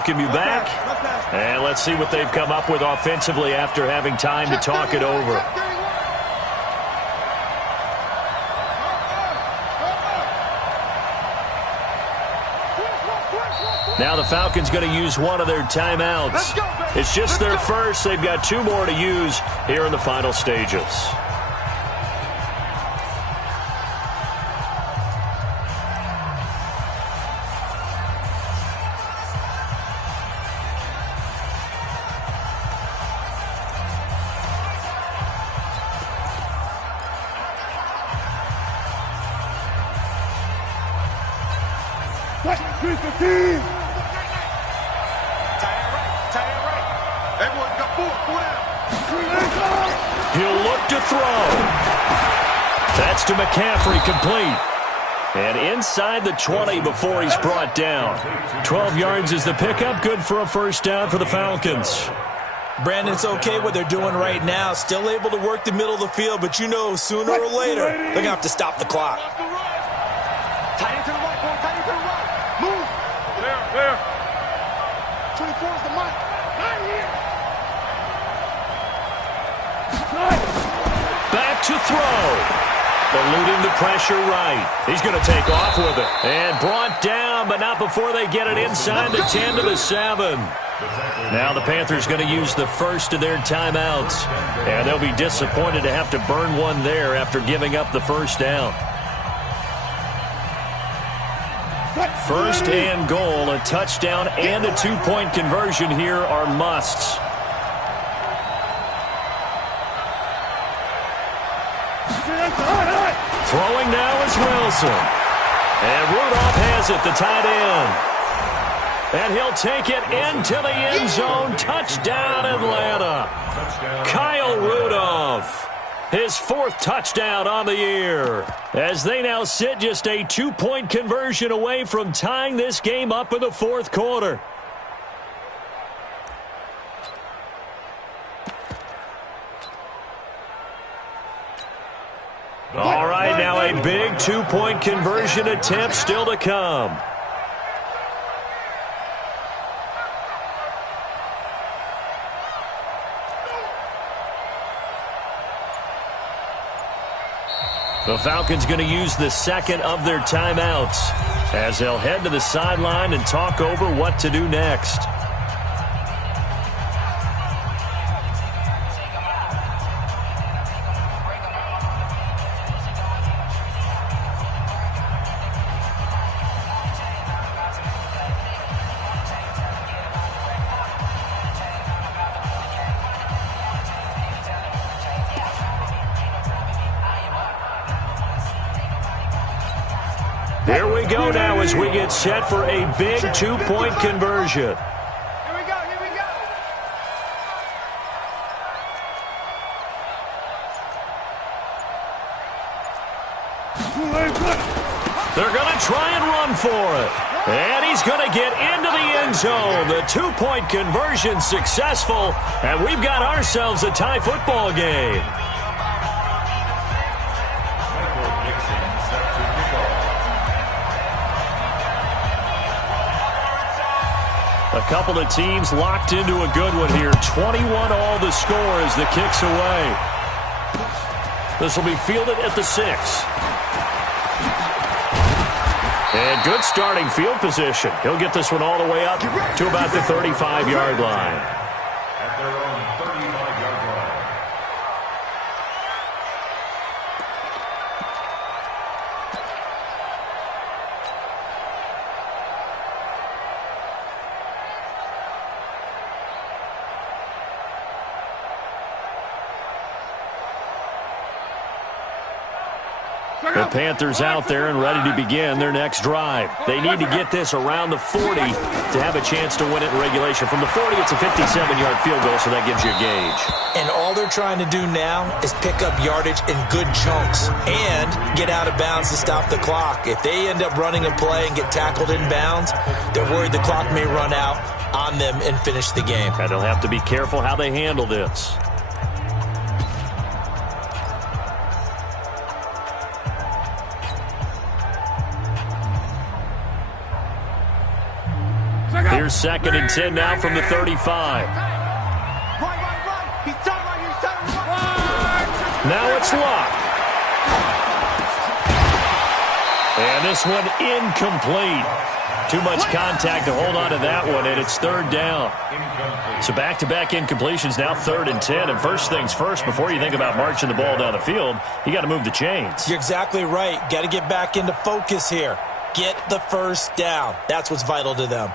Welcome you back, and let's see what they've come up with offensively after having time to talk it over. Now the Falcons going to use one of their timeouts. It's just their first. They've got 2 more to use here in the final stages. He'll look to throw. That's to McCaffrey, complete. And inside the 20 before he's brought down. 12 yards is the pickup, good for a first down for the Falcons. Brandon, it's okay what they're doing right now. Still able to work the middle of the field, but you know sooner or later they're going to have to stop the clock. Tight end to the right, boy. Tight end to the right. Move. There. 24 is the mic. Right here. Back to throw. Eluding the pressure right. He's going to take off with it. And brought down, but not before they get it inside the 10 to the 7. Now the Panthers going to use the first of their timeouts. And they'll be disappointed to have to burn one there after giving up the first down. First and goal, a touchdown and a 2-point conversion here are musts. Throwing now is Wilson. And Rudolph has it, the tight end. And he'll take it into the end zone. Touchdown, Atlanta. Kyle Rudolph. His 4th touchdown on the year. As they now sit just a 2-point conversion away from tying this game up in the 4th quarter. All right, now a big 2-point conversion attempt still to come. The Falcons going to use the second of their timeouts as they'll head to the sideline and talk over what to do next. Here we go now as we get set for a big 2-point conversion. Here we go. They're going to try and run for it. And he's going to get into the end zone. The 2-point conversion successful. And we've got ourselves a tie football game. A couple of teams locked into a good one here. 21 all the score as the kick's away. This will be fielded at the 6. And good starting field position. He'll get this one all the way up to about the 35-yard line. At their own 35-yard line. The Panthers out there and ready to begin their next drive. They need to get this around the 40 to have a chance to win it in regulation. From the 40, it's a 57-yard field goal, so that gives you a gauge. And all they're trying to do now is pick up yardage in good chunks and get out of bounds to stop the clock. If they end up running a play and get tackled in bounds, they're worried the clock may run out on them and finish the game. And they'll have to be careful how they handle this. Panthers 2nd and 10 now from the 35. Now it's Luck. And this one incomplete. Too much contact to hold on to that one, and it's 3rd down. So back-to-back incompletions, now 3rd and 10. And first things first, before you think about marching the ball down the field, you got to move the chains. You're exactly right. Got to get back into focus here. Get the first down. That's what's vital to them.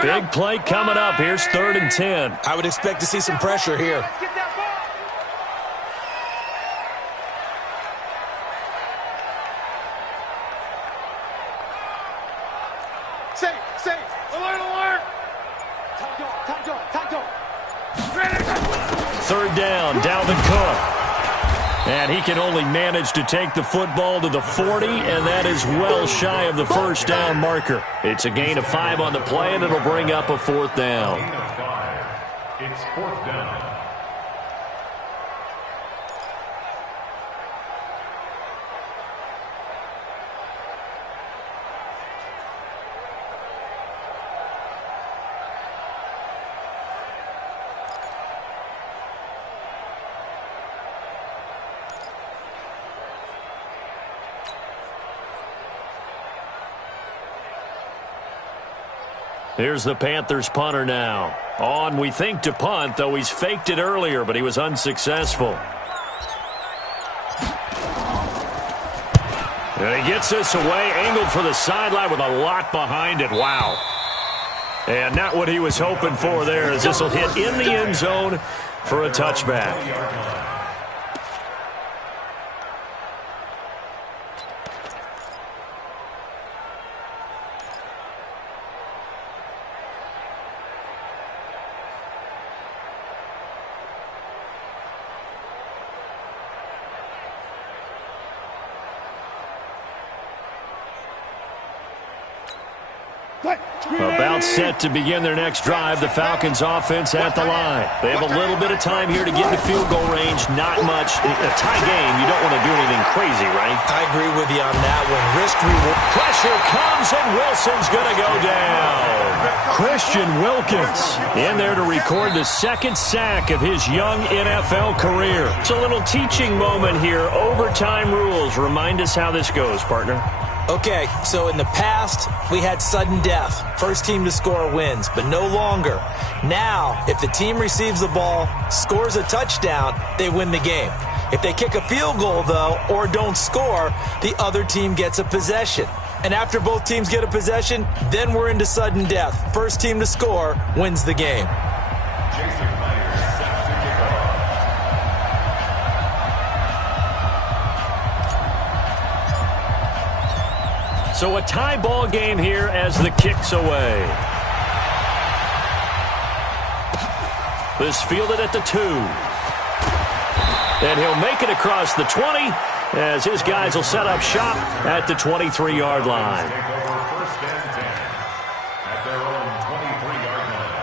Big play coming up. Here's 3rd and 10. I would expect to see some pressure here. Third down, Dalvin Cook. And he can only manage to take the football to the 40, and that is well shy of the first down marker. It's a gain of 5 on the play, and it'll bring up a 4th down. It's 4th down. Here's the Panthers punter now. On, we think, to punt, though he's faked it earlier, but he was unsuccessful. And he gets this away, angled for the sideline with a lot behind it. Wow. And not what he was hoping for there, as this will hit in the end zone for a touchback. About set to begin their next drive, the Falcons offense at the line. They have a little bit of time here to get into field goal range. Not much. A tie game, you don't want to do anything crazy, right? I agree with you on that one. Risk-reward. Pressure comes, and Wilson's going to go down. Christian Wilkins in there to record the 2nd sack of his young NFL career. It's a little teaching moment here. Overtime rules. Remind us how this goes, partner. Okay, so in the past, we had sudden death. First team to score wins, but no longer. Now, if the team receives the ball, scores a touchdown, they win the game. If they kick a field goal, though, or don't score, the other team gets a possession. And after both teams get a possession, then we're into sudden death. First team to score wins the game. So a tie ball game here as the kick's away. This fielded at the 2. And he'll make it across the 20 as his guys will set up shop at the 23-yard line. First and 10 at their own 23-yard line.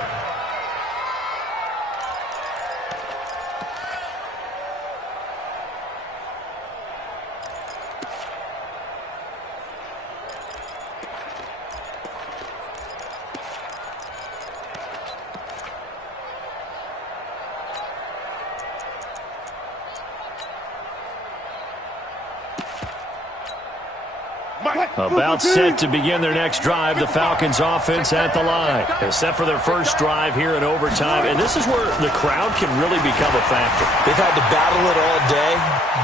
About set to begin their next drive, the Falcons offense at the line. They're set for their first drive here in overtime, and this is where the crowd can really become a factor. They've had to battle it all day,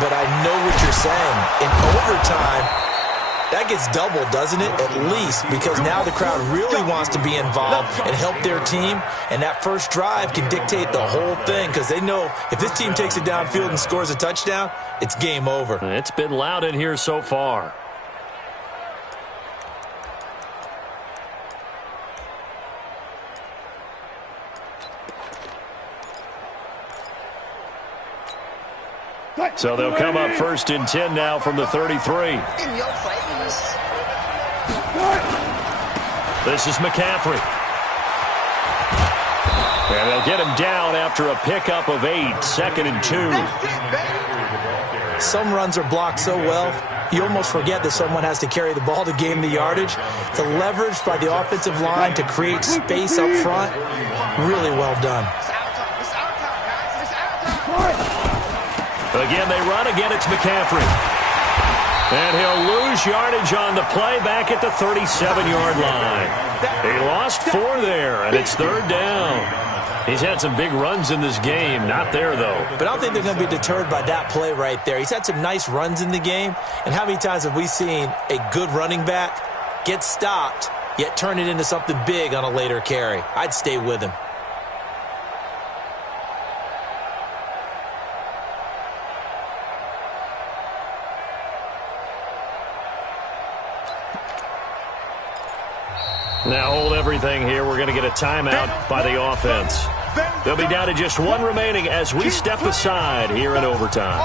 but I know what you're saying. In overtime, that gets doubled, doesn't it? At least, because now the crowd really wants to be involved and help their team, and that first drive can dictate the whole thing because they know if this team takes it downfield and scores a touchdown, it's game over. It's been loud in here so far. So they'll come up first and 10 now from the 33. In your face. This is McCaffrey. And they'll get him down after a pickup of 8, 2nd and 2. Some runs are blocked so well, you almost forget that someone has to carry the ball to gain the yardage. The leverage by the offensive line to create space up front, really well done. Again, they run. Again, it's McCaffrey. And he'll lose yardage on the play back at the 37-yard line. He lost 4 there, and it's 3rd down. He's had some big runs in this game. Not there, though. But I don't think they're going to be deterred by that play right there. He's had some nice runs in the game. And how many times have we seen a good running back get stopped, yet turn it into something big on a later carry? I'd stay with him. Now hold everything here. We're going to get a timeout by the offense. They'll be down to just 1 remaining as we step aside here in overtime.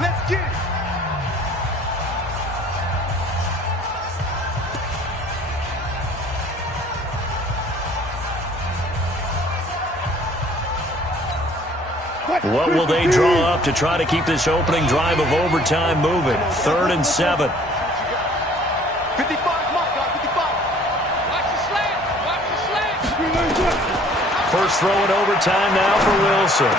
Let's get it. What will they draw up to try to keep this opening drive of overtime moving? 3rd and 7. 55 mark, 55. Watch the slant. Watch the slant. First throw in overtime now for Wilson.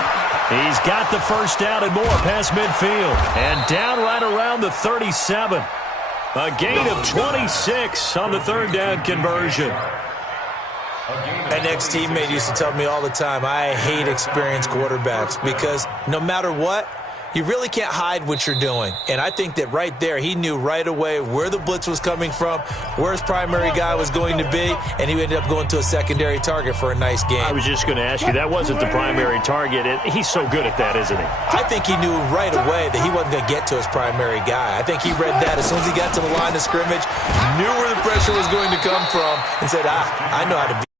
He's got the first down and more past midfield. And down right around the 37. A gain of 26 on the 3rd down conversion. An ex-teammate used to tell me all the time, I hate experienced quarterbacks because no matter what, you really can't hide what you're doing. And I think that right there, he knew right away where the blitz was coming from, where his primary guy was going to be, and he ended up going to a secondary target for a nice game. I was just going to ask you, that wasn't the primary target. He's so good at that, isn't he? I think he knew right away that he wasn't going to get to his primary guy. I think he read that as soon as he got to the line of scrimmage, knew where the pressure was going to come from, and said, I know how to beat